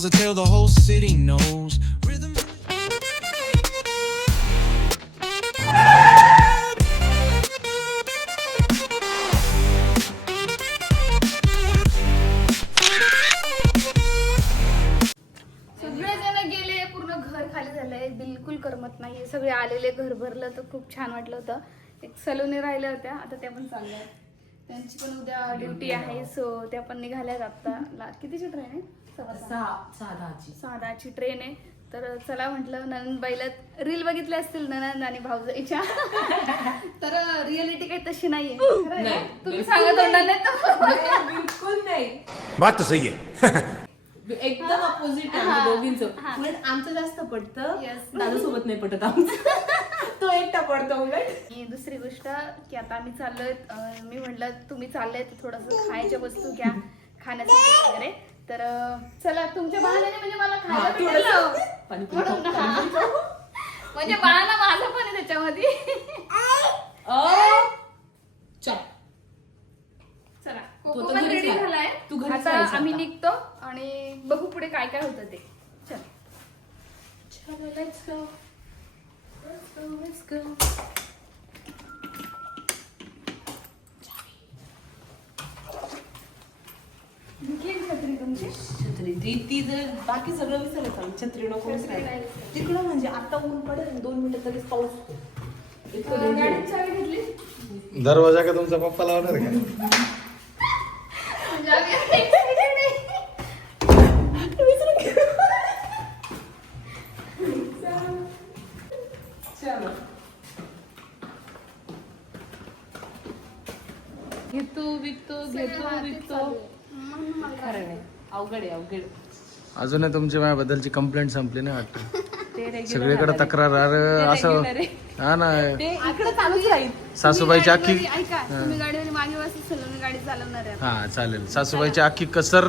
tells a tale the whole city knows. Rhythm. गेले पूर्ण घर खाली झालंय. बिलकुल करमत नाहीये. सगळे आलेले घर भरलं तर खूप छान वाटलं होतं. एक सलोनी राहिल्या होत्या. आता त्या पण चालल्या त्यांची पण उद्या ड्युटी आहे. सो त्या पण निघाल्यात आता. कितीची ट्रेन आहे? सहा. सहा सहा दहाची सहा दहाची ट्रेन आहे. तर चला म्हटलं ननंदबाईला रील बघितले असतील ननंद आणि भाऊजाईच्या. तर रिअलिटी काही तशी नाहीये. खरं आहे तुम्ही सांगत नाही तर. बिलकुल नाही. बात तो सही है एकदम अपोजिट आहे दोघींचं. उलट आमचं जास्त पडतं Yes. दादा सोबत नाही पटत आमचं. तो एकटा पडतो उलट. आणि दुसरी गोष्ट की आता आम्ही चाललोय अं, मी म्हटलं तुम्ही चाललंय तर थोडस खायच्या वस्तू घ्या. खाण्यासाठी वगैरे. तर चला तुमच्या बहाण्याने म्हणजे मला खायला भेटेल म्हणून हा. म्हणजे बहाणा माझा पण आहे त्याच्यामध्ये. चल. चला तो कोको तर पण घरीच रेडी आहे. झालाय. तू घरीच आता राहायचं आम्ही आता. निघतो आणि बघू पुढे काय काय होतं ते. चल. चलो let's go let's go let's go छत्री तुमची? छत्री. ती ती जर बाकी सगळं विसरायचं आम्ही छत्री नको विसरायचं तिकडं म्हणजे आता ऊन पडेल दोन मिनिटं लगेच पाऊस घेतली? दरवाजा का तुमचा पप्पा लावणार का? म्हणजे घेतो विकतो घेतो विकतो. खरं नाही अवघड आहे अवघड. अजूनही तुमची माझ्याबद्दलची कंप्लेंट संपली नाही वाटतं. ते regular सगळीकडे राहणार. आहे. तक्रार अरे असं regular आहे. हा ना. ते इकडे चालूच राहील. सासूबाईची तुम्ही अख्खी गाडीवर- ऐका तुम्ही गाडीवर मागे बसून सलून गाडी चालवणार आहे. हा चालेल. सासूबाईची अख्खी कसर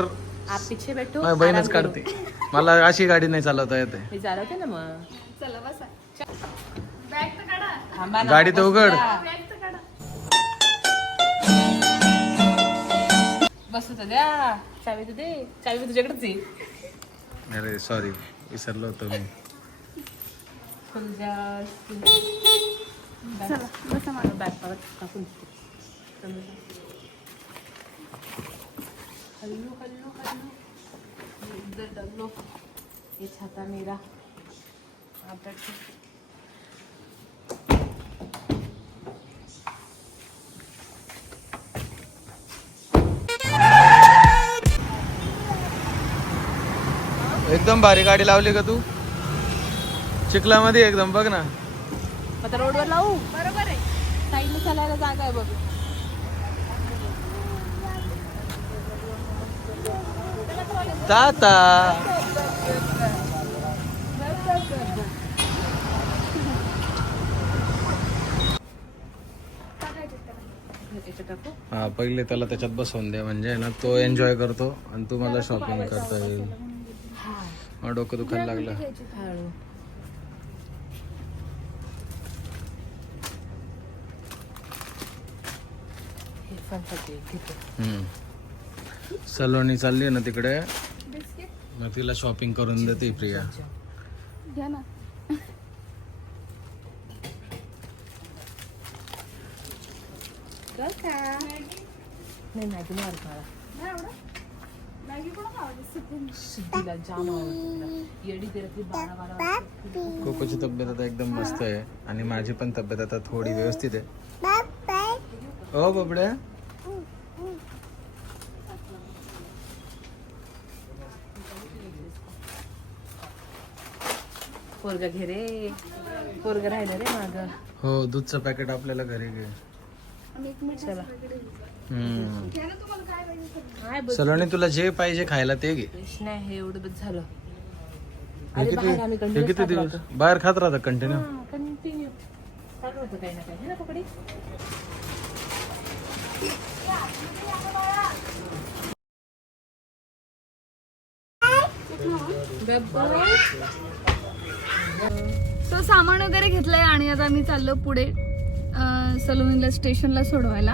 आप पिछे बैठो माझी बहीणच आराम करो. काढते. मला अशी गाडी नाही चालवता येते. मी चालवते ना मग. चला बसा. बॅग तर काढा. थांबा ना, गाडी तर उघड. बॅग तर बसू तर द्या चावी तर दे. चावी तुझ्याकडेच आहे अरे सॉरी विसरलो होतो मी. जास्त चला बसा मागे बॅग पावत टाकून हल्लू हल्लू हल्लू. इधर डल्लो ये छाता मेरा. आप बैठो एकदम भारी गाडी लावली का तू? चिखलामध्ये एकदम बघ ना. आता रोडवर लावू? बरोबर आहे. चालायला जागा आहे बघ. टाकू हा पहिले त्याला त्याच्यात बसवून दे म्हणजे ना तो एन्जॉय करतो आणि तू मला शॉपिंग करता येईल. डोकं दुखायला लागलं. हळू. सलोनी चालली ना तिकडे? बिस्किट? मग तिला शॉपिंग करून देते प्रिया. घ्या ना. नाही मॅगी नाही आवडत मला नाही एवढं मॅगी कोण खावं सुकून सिद्धीला जाम आवडत तिला. येडी ते रात्री बारा बारा वाजता कोकोची तब्येत आता एकदम मस्त आहे. आणि माझी पण तब्येत आता थोडी व्यवस्थित आहे. हो बबड्या? पोरगा घे रे. पोरगा राहिलं रे माग. हो दूधचं पॅकेट आपल्याला घरी घे. चला. सलोनी तुला जे पाहिजे खायला ते घे. नाही हे एवढं बस झालं. हे अरे किती बाहेर आम्ही हे कंटिन्यू किती दिवस? बाहेर खात राहता कंटिन्यू कंटिन्यू चालू होतं काही ना काही. है ना पकडी. तो सामान वगैरे घेतलंय आणि आता मी चाललो पुढे अं, सलोनीला स्टेशनला सोडवायला.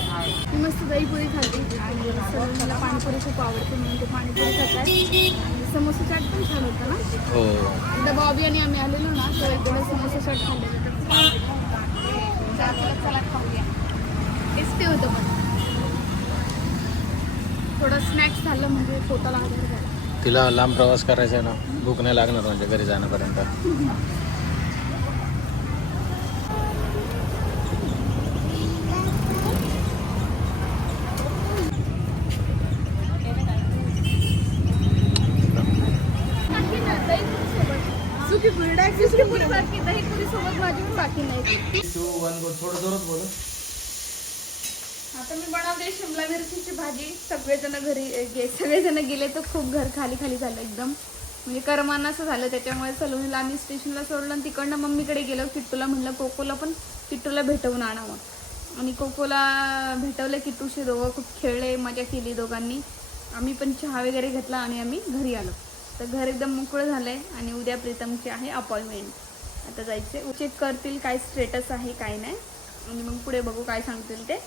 मी मस्त दहीपुरी खाल्ली. आणि मला पाणीपुरी खूप आवडते म्हणून ते पाणीपुरी खात आहे समोसा चाट पण छान होता ना? हो. एकदा बॉबी आणि आम्ही आलेलो ना तर एकदा समोसा चाट खाल्लेलं तर चला टेस्टी होतं पण. थोडं स्नॅक्स झालं म्हणजे पोटाला आधार झाला. तिला लांब प्रवास करायचा आहे ना भूक नाही लागणार म्हणजे घरी जाण्यापर्यंत. भाजी पण बाकी नाही थोडं जोरात बोल. आता मी बनवते शिमला मिरचीची भाजी. सगळेजण घरी गे सगळेजण गेले तर खूप घर खाली खाली झालं एकदम. म्हणजे करमान असं झालं त्याच्यामुळे सलूनीला आम्ही स्टेशनला सोडलं आणि तिकडनं मम्मीकडे गेलो. किट्टूला म्हणलं कोकोला पण किट्टूला भेटवून आणावं. आणि कोकोला भेटवलं किट्टूशी दोघं खूप खेळले मजा केली दोघांनी. आम्ही पण चहा वगैरे घेतला आणि आम्ही घरी आलो. तर घर एकदम मोकळं झालंय आणि उद्या प्रीतमची आहे अपॉइंटमेंट. आता जायचे चेक करतील काय स्टेटस आहे काय नाही. आणि मग पुढे बघू काय सांगतील ते.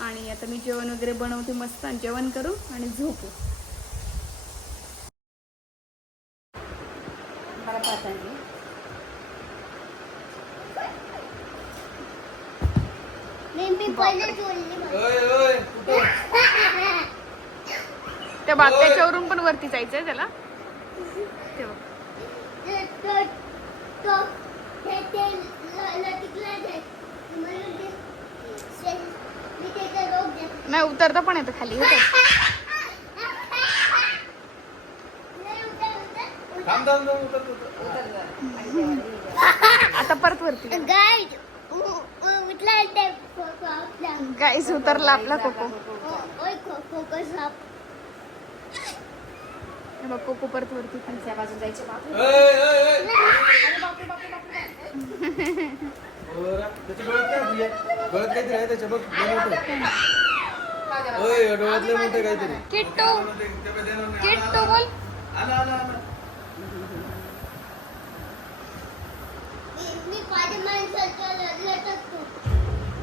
आणि आता मी जेवण वगैरे बनवते मस्त. आणि जेवण करू आणि झोपू. त्या बाग त्याच्यावरून पण वरती जायचंय त्याला. नाही उतरता पण येतं खाली होतं आता परत वरती गाईस उतरला आपला कोको कोको परत वरती. खाली बाजू जायचे काहीतरी आहे त्याच्या बघ डोळ्यातले मोठे काहीतरी. किट्टू. किट्टू बोल.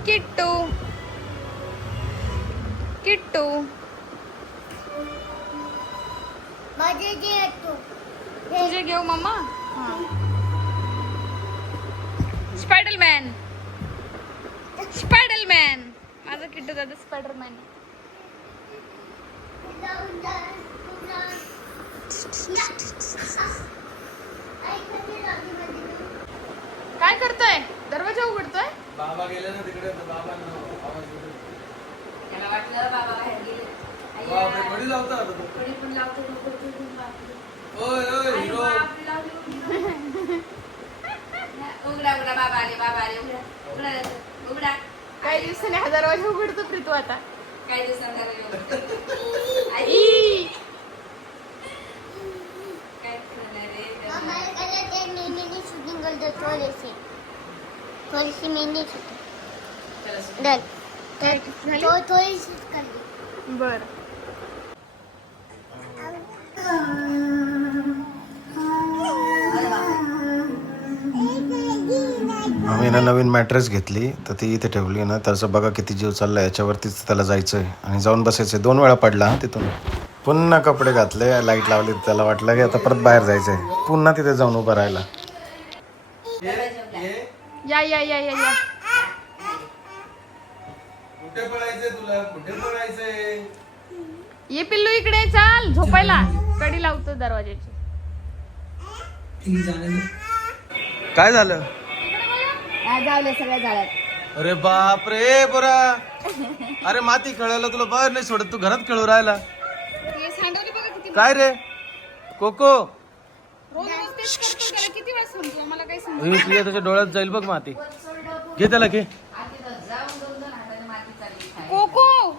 किट्टू. किट्टू. तुझे घेऊ मम्मा स्पायडरमॅन स्पायडरमॅन माझा किट्टू दादा स्पायडरमॅन काय करताय दरवाजा उघडतोय बाबा गेले ना तिकडे तर बाबांना आवाज येतो. त्याला वाटलं बाबा बाहेर गेले बापरे, कधी लावता आता तो? कोणी पण लावतो नको तो बापरे. ओय, ओय, हिरो. बापरे, लावली, उघडा. उघडा उघडा बाबा आले बाबा आले उघडा दिवसांनी हा दरवाजा उघडतो प्रीतू आता. काही दिवसांनी! काय करणार रे थोडीशी. मेहंदी चला काय झाली? थोडीशी काढली बर. आम्ही ना नवीन मॅट्रेस घेतली तर ती इथे ठेवली ना. त्याचं बघा किती जीव चालला याच्यावरतीच त्याला जायचं आहे आणि जाऊन बसायचं दोन वेळा पडला तिथून. पुन्हा कपडे घातले लाइट लावली त्याला वाटलं की आता परत बाहेर जायचं आहे पुन्हा तिथे जाऊन उभं राहायला या या या या या. कुठे पळायचंय तुला? कुठे पळायचंय? ये पिल्लू इकडे चाल. झोपायला. कडी लावतो दरवाजाची काय झालं? जावले सगळ्या जाळ्यात. अरे बाप रे बोरा अरे माती खेळायला तुला बाहेर नाही सोडत तू घरात खेळू राहिला. तुला सांडवली बघा किती काय रे? कोको? रोज रोज तेच करतो त्याला किती वेळा सांगतो मला काही सांग हे तुझ्या त्याच्या डोळ्यात जाईल बघ माती घे त्याला घे कोको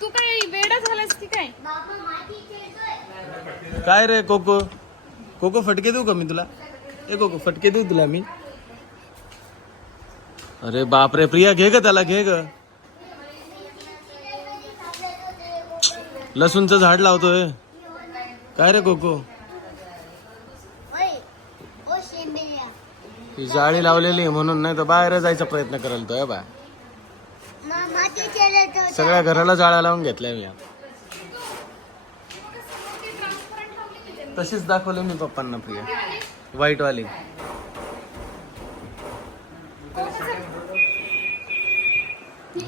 तू काय वेडा झालास की काय बाबा माती खेळतोय काय रे कोको कोको फटके देऊ का मी तुला ए कोको फटके देऊ तुला मी अरे बाप रे प्रिया घे ग त्याला घे ग. लसूणचं झाड लावतोय. काय रे कोको? ही जाळी लावलेली आहे म्हणून नाही तर बाहेर जायचा प्रयत्न करेल तो बा. सगळ्या घराला जाळ्या लावून घेतल्या मी. तशीच दाखवली मी पप्पांना प्रिया. व्हाईट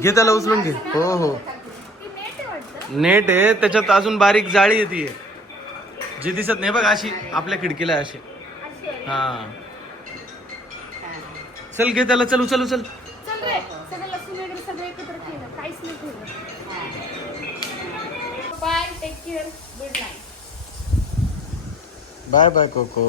घे त्याला उचलून घे. हो हो. नेट आहे त्याच्यात अजून बारीक जाळी येते जी दिसत नाही बघ अशी आपल्या खिडकीला अशी. हा. चल घे त्याला चल उचल उचल. Bye bye Coco.